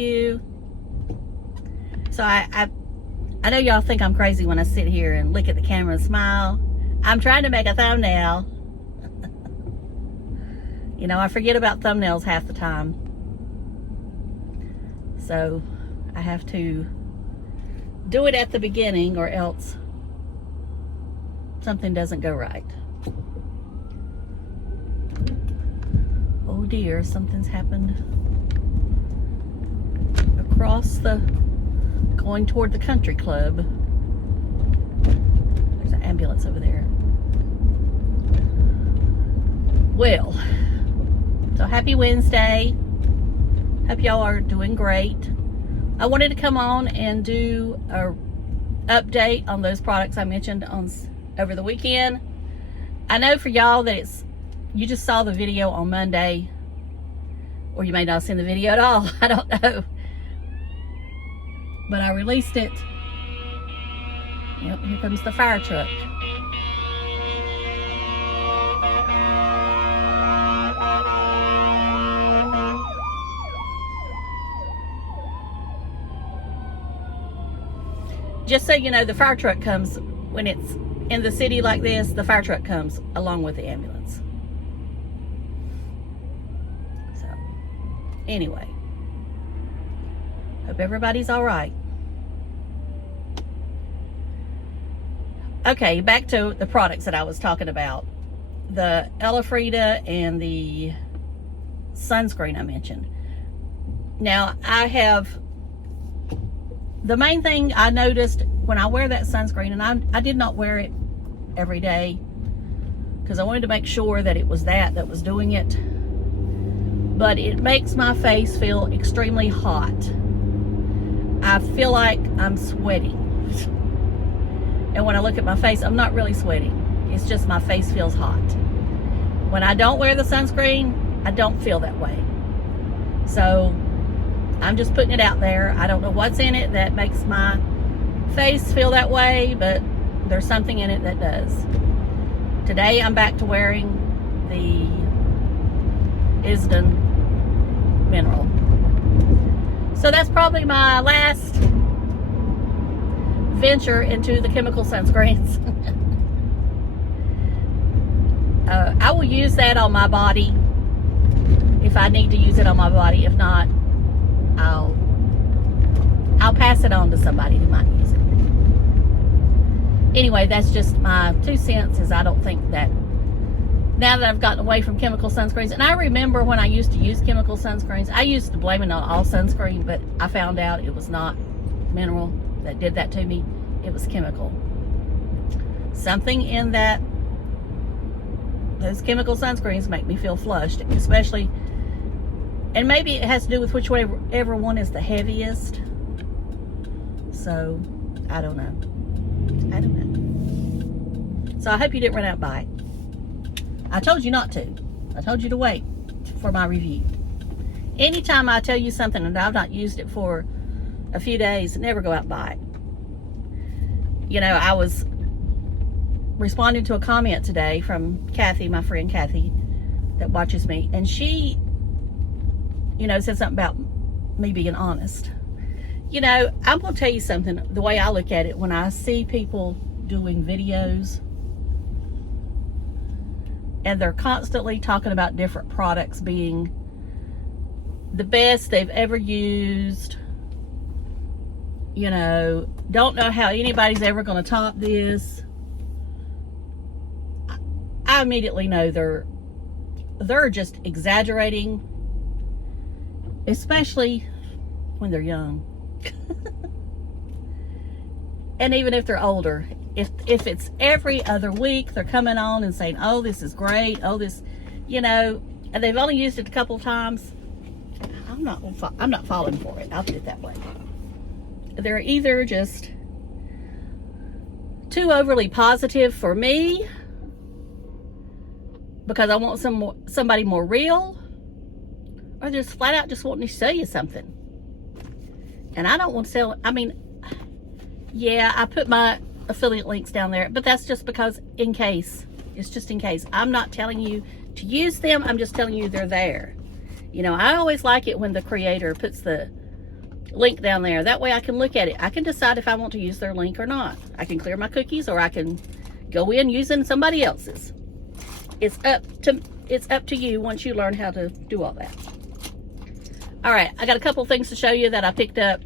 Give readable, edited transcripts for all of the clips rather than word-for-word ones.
you. So I know y'all think I'm crazy when I sit here and look at the camera and smile. I'm trying to make a thumbnail. You know, I forget about thumbnails half the time. So I have to do it at the beginning or else something doesn't go right. Oh dear, something's happened across going toward the country club. There's an ambulance over there. Well, so happy Wednesday. Hope y'all are doing great. I wanted to come on and do a update on those products I mentioned over the weekend. I know for y'all that you just saw the video on Monday, or you may not have seen the video at all. I don't know. But I released it. Yep, here comes the fire truck. Just so you know, the fire truck comes when it's in the city like this. The fire truck comes along with the ambulance. So, anyway, hope everybody's all right. Okay, back to the products that I was talking about. The Eryfotona and the sunscreen I mentioned. Now, the main thing I noticed when I wear that sunscreen, and I did not wear it every day because I wanted to make sure that it was that was doing it, but it makes my face feel extremely hot. I feel like I'm sweating. And when I look at my face, I'm not really sweating. It's just my face feels hot. When I don't wear the sunscreen, I don't feel that way. So I'm just putting it out there. I don't know what's in it that makes my face feel that way, but there's something in it that does. Today I'm back to wearing the ISIDN mineral. So that's probably my last venture into the chemical sunscreens. I will use that on my body if I need to use it on my body. If not, I'll pass it on to somebody who might use it. Anyway, that's just my 2 cents. Is I don't think that now that I've gotten away from chemical sunscreens, and I remember when I used to use chemical sunscreens, I used to blame it on all sunscreen, but I found out it was not mineral that did that to me. It was chemical. Something in those chemical sunscreens make me feel flushed, especially, and maybe it has to do with whichever one is the heaviest. So I don't know. So I hope you didn't run out and buy it. I told you not to. I told you to wait for my review. Anytime I tell you something and I've not used it for a few days, never go out and buy it. You know, I was responding to a comment today from Kathy, my friend Kathy, that watches me, and she, you know, said something about me being honest. You know, I'm going to tell you something, the way I look at it, when I see people doing videos and they're constantly talking about different products being the best they've ever used, you know, don't know how anybody's ever going to top this, I immediately know they're just exaggerating, especially when they're young. And even if they're older, if it's every other week they're coming on and saying, oh, this is great, oh, this, you know, and they've only used it a couple of times, I'm not falling for it. I'll put it that way. They're either just too overly positive for me because I want somebody more real, or they're just flat out just wanting to sell you something. And I don't want to sell, I mean, yeah, I put my affiliate links down there, but that's just because in case, it's just in case. I'm not telling you to use them, I'm just telling you they're there. You know, I always like it when the creator puts the link down there. That way I can look at it. I can decide if I want to use their link or not. I can clear my cookies, or I can go in using somebody else's. It's up to you once you learn how to do all that. All right, I got a couple things to show you that I picked up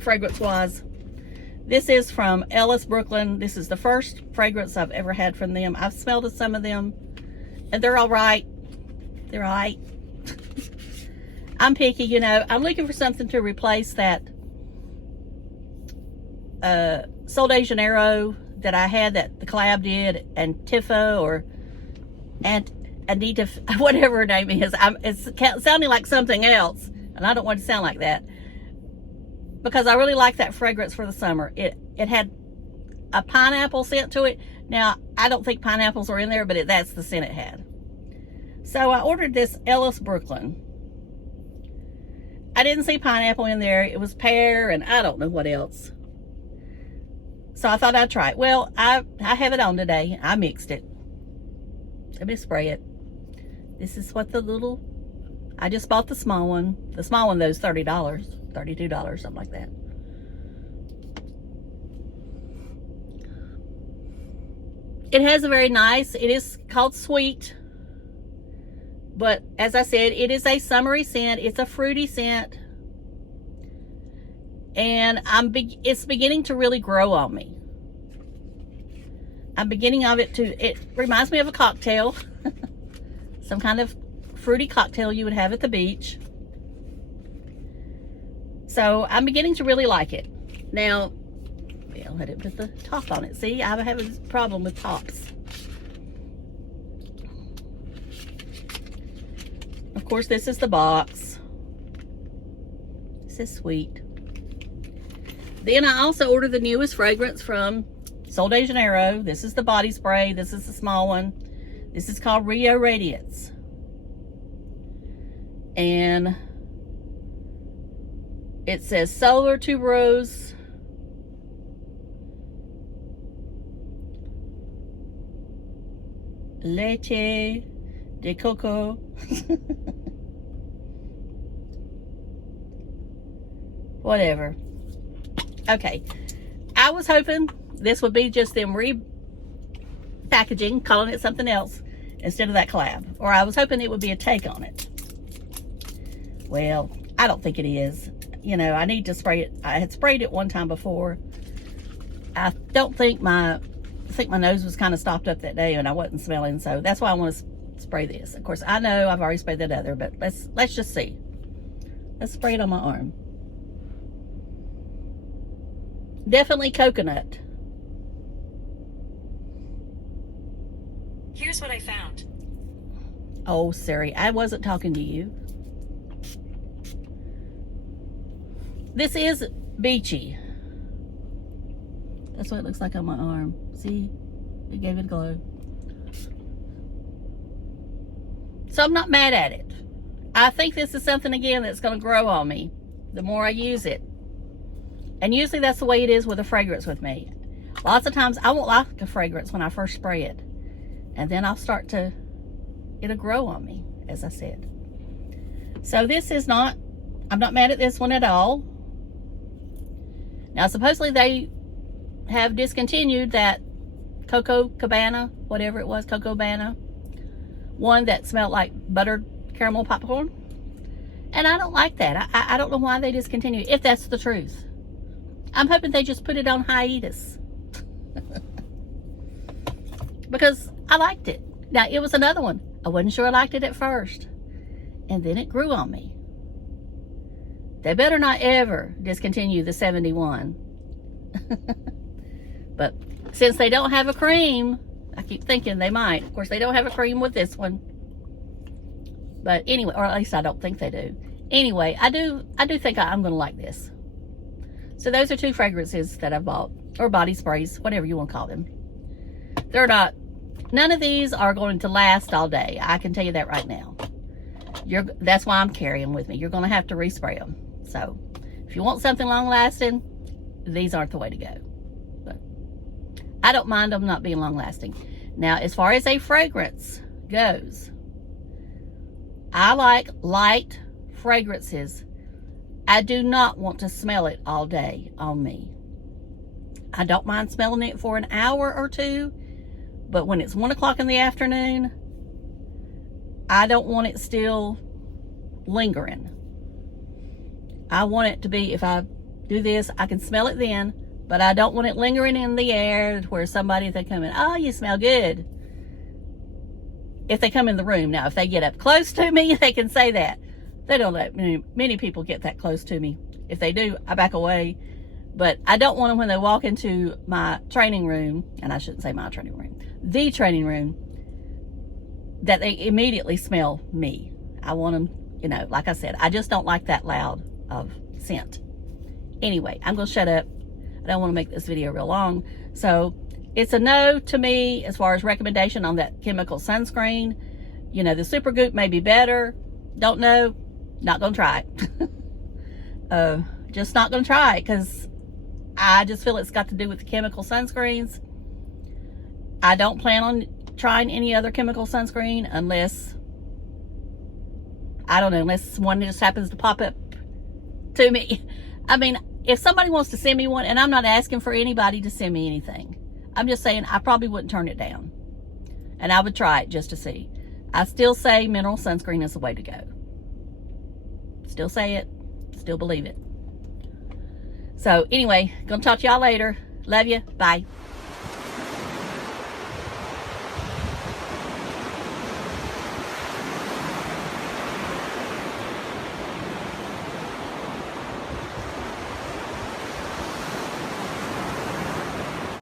fragrance-wise. This is from Ellis, Brooklyn. This is the first fragrance I've ever had from them. I've smelled some of them, and they're all right. They're all right. I'm picky, you know. I'm looking for something to replace that Sol de Janeiro that I had that the collab did, and Tifa or Anita, whatever her name is. It's sounding like something else, and I don't want to sound like that, because I really like that fragrance for the summer. It had a pineapple scent to it. Now, I don't think pineapples are in there, but that's the scent it had. So I ordered this Ellis Brooklyn. I didn't see pineapple in there. It was pear and I don't know what else. So I thought I'd try it. Well, I have it on today. I mixed it. Let me spray it. This is what the little, I just bought the small one. The small one, though, is $30, $32, something like that. It has a very nice, it is called Sweet. But as I said, it is a summery scent. It's a fruity scent. And it's beginning to really grow on me. I'm beginning of it to, it reminds me of a cocktail. Some kind of fruity cocktail you would have at the beach. So I'm beginning to really like it. Now, well, I didn't put the top on it. See, I have a problem with tops. Of course, this is the box. This is Sweet. Then I also ordered the newest fragrance from Sol de Janeiro. This is the body spray. This is the small one. This is called Rio Radiance. And it says Solar Tuberose. Leche de coco. Whatever. Okay. I was hoping this would be just them repackaging, calling it something else instead of that collab. Or I was hoping it would be a take on it. Well, I don't think it is. You know, I need to spray it. I had sprayed it one time before. I don't think my nose was kind of stopped up that day and I wasn't smelling, so that's why I want to spray this. Of course, I know I've already sprayed that other, but let's just see. Let's spray it on my arm. Definitely coconut. Here's what I found. Oh, Siri, I wasn't talking to you. This is beachy. That's what it looks like on my arm. See? It gave it a glow. So I'm not mad at it. I think this is something, again, that's going to grow on me the more I use it. And usually that's the way it is with a fragrance with me. Lots of times I won't like a fragrance when I first spray it. And then I'll start to, it'll grow on me, as I said. So this is not, I'm not mad at this one at all. Now, supposedly they have discontinued that Coco Cabana, whatever it was, Coco Cabana, one that smelled like buttered caramel popcorn. And I don't like that. I don't know why they discontinued, if that's the truth. I'm hoping they just put it on hiatus. Because I liked it. Now, it was another one. I wasn't sure I liked it at first. And then it grew on me. They better not ever discontinue the 71. But since they don't have a cream, I keep thinking they might. Of course, they don't have a cream with this one. But anyway, or at least I don't think they do. Anyway, I do think I'm going to like this. So those are two fragrances that I've bought, or body sprays, whatever you want to call them. They're not, none of these are going to last all day. I can tell you that right now. That's why I'm carrying them with me. You're going to have to respray them. So if you want something long lasting, these aren't the way to go. But I don't mind them not being long lasting. Now, as far as a fragrance goes, I like light fragrances. I do not want to smell it all day on me. I don't mind smelling it for an hour or two, but when it's 1 o'clock in the afternoon, I don't want it still lingering. I want it to be, if I do this, I can smell it then, but I don't want it lingering in the air where somebody, if they come in, oh, you smell good. If they come in the room. Now, if they get up close to me, they can say that. They don't let many people get that close to me. If they do, I back away. But I don't want them when they walk into my training room, and I shouldn't say my training room, the training room, that they immediately smell me. I want them, you know, like I said, I just don't like that loud of scent. Anyway, I'm going to shut up. I don't want to make this video real long. So it's a no to me as far as recommendation on that chemical sunscreen. You know, the Supergoop may be better. Don't know. Not going to try it. Just not going to try it because I just feel it's got to do with the chemical sunscreens. I don't plan on trying any other chemical sunscreen unless, I don't know, unless one just happens to pop up to me. I mean, if somebody wants to send me one, and I'm not asking for anybody to send me anything. I'm just saying I probably wouldn't turn it down. And I would try it just to see. I still say mineral sunscreen is the way to go. Still say it. Still believe it. So anyway, gonna talk to y'all later. Love you. Bye.